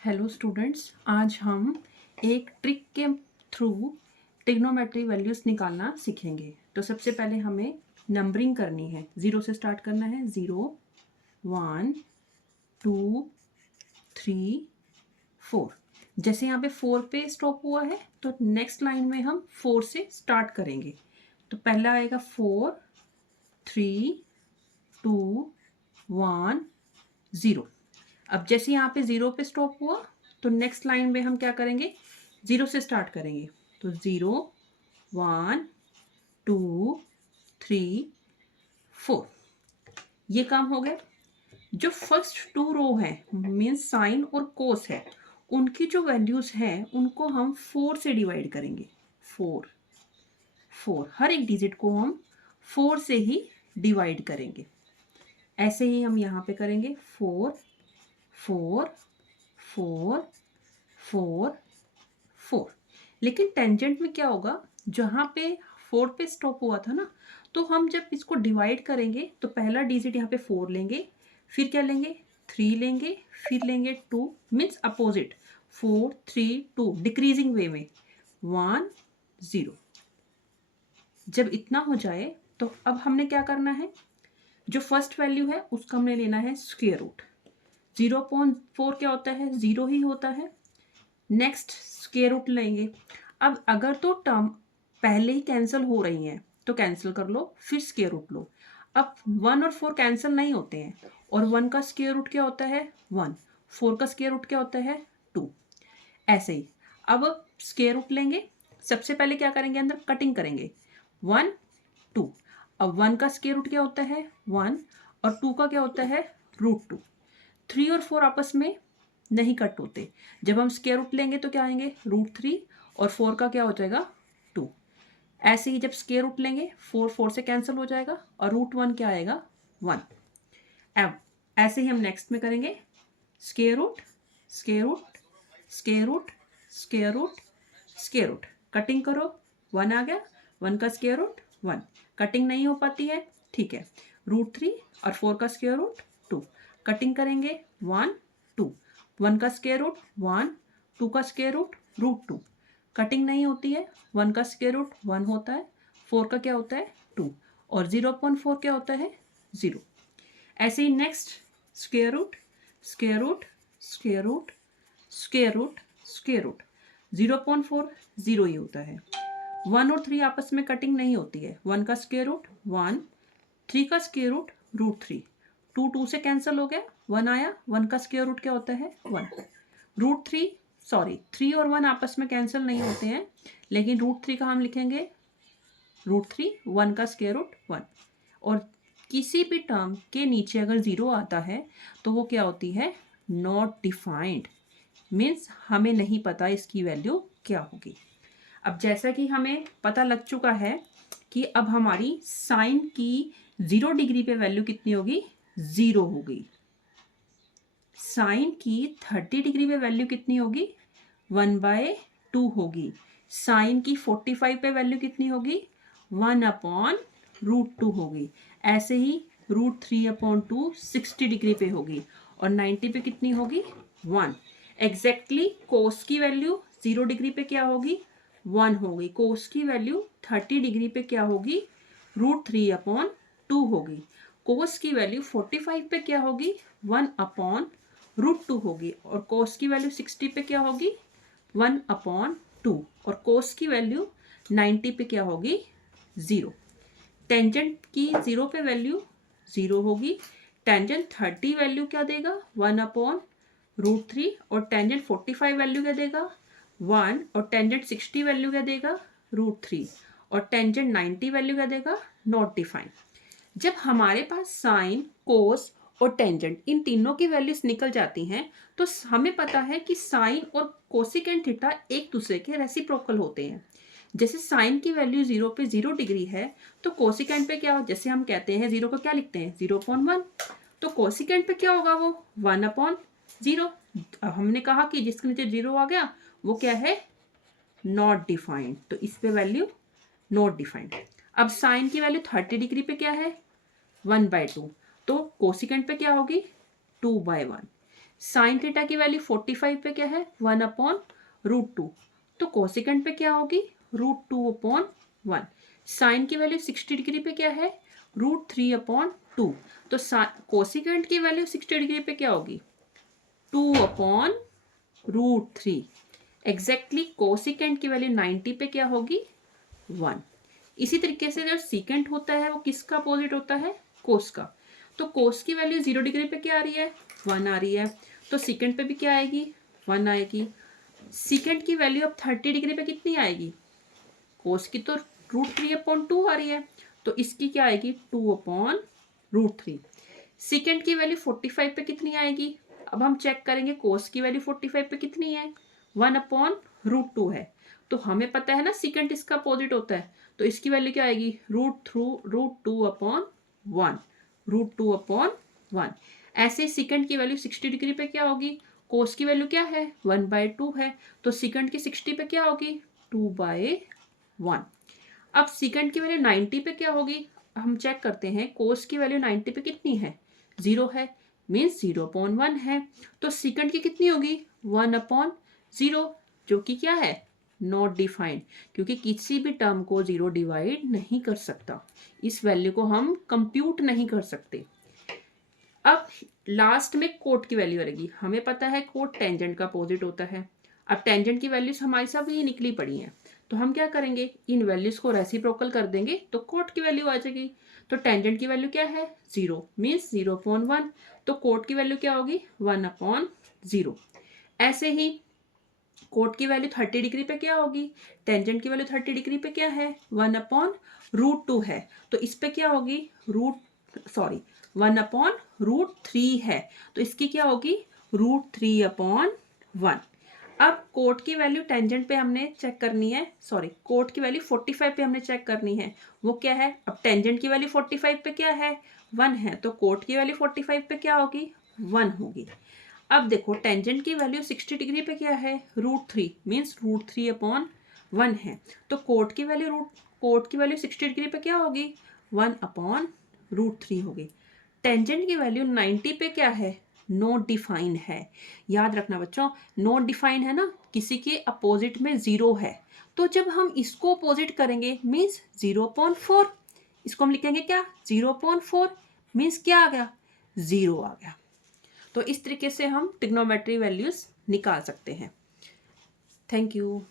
Hello students, आज हम एक ट्रिक के थ्रू ट्रिग्नोमेट्री वैल्यूज़ निकालना सीखेंगे। तो सबसे पहले हमें नंबरिंग करनी है, ज़ीरो से स्टार्ट करना है। 0 1 2 3 4। जैसे यहाँ पे 4 पे स्टॉप हुआ है तो नेक्स्ट लाइन में हम 4 से स्टार्ट करेंगे। तो पहला आएगा 4 3 2 1 0। अब जैसे यहाँ पे 0 पे स्टॉप हुआ तो नेक्स्ट लाइन में हम क्या करेंगे, 0 से स्टार्ट करेंगे। तो 0 1 2 3 4, ये काम हो गया। जो फर्स्ट टू रो है मीन्स साइन और कोस है, उनकी जो वैल्यूज हैं उनको हम 4 से डिवाइड करेंगे। 4 4, हर एक डिजिट को हम 4 से ही डिवाइड करेंगे। ऐसे ही हम यहाँ पे करेंगे 4 4 4 4 4। लेकिन टेंजेंट में क्या होगा, जहाँ पे 4 पे स्टॉप हुआ था ना, तो हम जब इसको डिवाइड करेंगे तो पहला डिजिट यहाँ पे 4 लेंगे, फिर क्या लेंगे 3 लेंगे, फिर लेंगे 2, मीन्स अपोजिट 4 3 2 डिक्रीजिंग वे में 1 0। जब इतना हो जाए तो अब हमने क्या करना है, जो फर्स्ट वैल्यू है उसका हमने लेना है स्क्वायर रूट। 0.4 क्या होता है, 0 ही होता है। नेक्स्ट स्क्वायर रूट लेंगे। अब अगर तो टर्म पहले ही कैंसिल हो रही हैं तो कैंसिल कर लो, फिर स्क्वायर रूट लो। अब 1 और 4 कैंसिल नहीं होते हैं, और 1 का स्क्वायर रूट क्या होता है 1, 4 का स्क्वायर रूट क्या होता है 2। ऐसे ही अब स्क्वायर रूट लेंगे। सबसे पहले क्या करेंगे, अंदर कटिंग करेंगे 1 2। अब 1 का स्क्वायर रूट क्या होता है 1, और 2 का क्या होता है √2। 3 और 4 आपस में नहीं कट होते। जब हम स्क्वायर रूट लेंगे तो क्या आएंगे √3, और 4 का क्या हो जाएगा 2। ऐसे ही जब स्क्वायर रूट लेंगे 4 4 से कैंसिल हो जाएगा, और √1 क्या आएगा 1। अब ऐसे ही हम नेक्स्ट में करेंगे square root square root square root square root square root. Cutting करो 1 आ गया, 1 का स्क्वायर रूट 1। कटिंग नहीं हो पाती है, ठीक है, √3 और 4 का स्क्वायर रूट 2। कटिंग करेंगे 1 2, 1 का स्क्वायर रूट 1, 2 का स्क्वायर रूट √2। कटिंग नहीं होती है, 1 का स्क्वायर रूट 1 होता है, 4 का क्या होता है 2, और 0.4 क्या होता है 0। ऐसे ही next square root square root square root square root square root. 0.4 0 ही होता है। 1 और 3 आपस में कटिंग नहीं होती है। 1 का स्क्वायर रूट 1, 3 का स्क्वायर रूट √3, 2 2 से कैंसिल हो गया, 1 आया, 1 का स्क्वायर रूट क्या होता है 1। √3 सॉरी 3 और 1 आपस में कैंसिल नहीं होते हैं, लेकिन √3 का हम लिखेंगे √3, 1 का स्क्वायर रूट 1। और किसी भी टर्म के नीचे अगर 0 आता है तो वो क्या होती है नॉट डिफाइंड, मीन्स हमें नहीं पता इसकी वैल्यू क्या होगी। अब जैसा कि हमें पता लग चुका है कि अब हमारी साइन की 0 डिग्री पे वैल्यू कितनी होगी 0 होगी। साइन की 30 डिग्री पे वैल्यू कितनी होगी 1/2 होगी। साइन की 45 पे वैल्यू कितनी होगी 1/√2 होगी। ऐसे ही √3/2 60 डिग्री पे होगी, और 90 पे कितनी होगी 1। एग्जैक्टली कोस की वैल्यू 0 डिग्री पे क्या होगी 1 होगी। कोस की वैल्यू 30 डिग्री पे क्या होगी √3/2 होगी। कोस की वैल्यू 45 पे क्या होगी 1/√2 होगी, और कोस की वैल्यू 60 पे क्या होगी 1/2, और कोस की वैल्यू 90 पे क्या होगी 0। टेंजेंट की 0 पे वैल्यू 0 होगी। टेंजेंट 30 वैल्यू क्या देगा 1/√3, और टेंजेंट 45 वैल्यू क्या देगा 1, और टेंजेंट 60 वैल्यू क्या देगा √3, और टेंजेंट 90 वैल्यू क्या देगा नॉट डिफाइन। जब हमारे पास साइन कोस और टेंजेंट इन तीनों की वैल्यूज निकल जाती हैं तो हमें पता है कि साइन और कोसिकेंट थीटा एक दूसरे के रेसिप्रोकल होते हैं। जैसे साइन की वैल्यू 0 पे 0 डिग्री है, तो कोसिकेंट पे क्या, जैसे हम कहते हैं 0 को क्या लिखते हैं 0.1, तो कोसिकेंट पे क्या होगा वो 1/0। अब हमने कहा कि जिसके नीचे 0 आ गया वो क्या है नॉट डिफाइंड, तो इस पे वैल्यू नॉट डिफाइंड। अब साइन की वैल्यू 30 डिग्री पे क्या है 1/2, तो कोसिकेंट पे क्या होगी 2/1। साइन थीटा की वैल्यू 45 पे क्या है 1/√2, तो कोसिकेंट पे क्या होगी √2/1। साइन की वैल्यू 60 डिग्री पे क्या है √3/2, तो कोसिकेंट की वैल्यू 60 डिग्री पे क्या होगी 2/√3। एग्जैक्टली कोसिकेंट की वैल्यू 90 पे क्या होगी 1। इसी तरीके से जो सीकेंट होता है वो किसका अपोजिट होता है कोस का, तो कोस की वैल्यू 0 डिग्री पे क्या आ रही है 1 आ रही है, तो सीकेंट पे भी क्या आएगी 1 आएगी। सीकेंट की वैल्यू अब 30 डिग्री पे कितनी आएगी, कोस की तो √3/2 आ रही है, तो इसकी क्या आएगी 2/√3। सीकेंट की वैल्यू 45 पे कितनी आएगी, अब हम चेक करेंगे कोस की वैल्यू 45 पे कितनी है 1/√2 है, तो हमें पता है ना सीकेंट इसका अपोजिट होता है, तो इसकी वैल्यू क्या आएगी √2/1। ऐसे सीकेंट की वैल्यू 60 डिग्री पे क्या होगी, कोस की वैल्यू क्या है 1/2 है, तो सीकेंट की 60 पे क्या होगी 2/1। अब सीकेंट की वैल्यू 90 पे क्या होगी, हम चेक करते हैं कोस की वैल्यू 90 पे कितनी है 0 है, मीन्स 0/1 है, तो सीकेंट की कितनी होगी 1/0, जो कि क्या है नॉट डिफाइंड, क्योंकि किसी भी टर्म को 0 डिवाइड नहीं कर सकता, इस वैल्यू को हम कंप्यूट नहीं कर सकते। अब लास्ट में कोट की वैल्यू रहेगी, हमें पता है कोट टेंजेंट का अपोजिट होता है। अब टेंजेंट की वैल्यूज हमारी सब ये निकली पड़ी हैं, तो हम क्या करेंगे इन वैल्यूज को रेसिप्रोकल कर देंगे तो कोट की वैल्यू आ जाएगी। तो टेंजेंट की वैल्यू क्या है 0 मीन्स 0/1, तो कोट की वैल्यू क्या होगी 1/0। ऐसे ही कोट की वैल्यू 30 डिग्री पे क्या होगी, टेंजेंट की वैल्यू 30 डिग्री पे क्या है 1/√2 है, तो इस पे क्या होगी 1/√3 है, तो इसकी क्या होगी √3/1। अब कोट की वैल्यू टेंजेंट पे हमने चेक करनी है, कोट की वैल्यू 45 पे हमने चेक करनी है, वो क्या है, अब टेंजेंट की वैल्यू 45 पे क्या है 1 है, तो कोट की वैल्यू 45 पे क्या होगी 1 होगी। अब देखो टेंजेंट की वैल्यू 60 डिग्री पे क्या है √3 मीन्स √3/1 है, तो कोट की वैल्यू 60 डिग्री पे क्या होगी 1/√3 होगी। टेंजेंट की वैल्यू 90 पे क्या है नॉट डिफाइंड है, याद रखना बच्चों नॉट डिफाइंड है ना, किसी के अपोजिट में 0 है, तो जब हम इसको अपोजिट करेंगे मीन्स 0/4, इसको हम लिखेंगे क्या 0/4 मीन्स क्या आ गया 0 आ गया। तो इस तरीके से हम ट्रिग्नोमेट्री वैल्यूज निकाल सकते हैं। Thank you.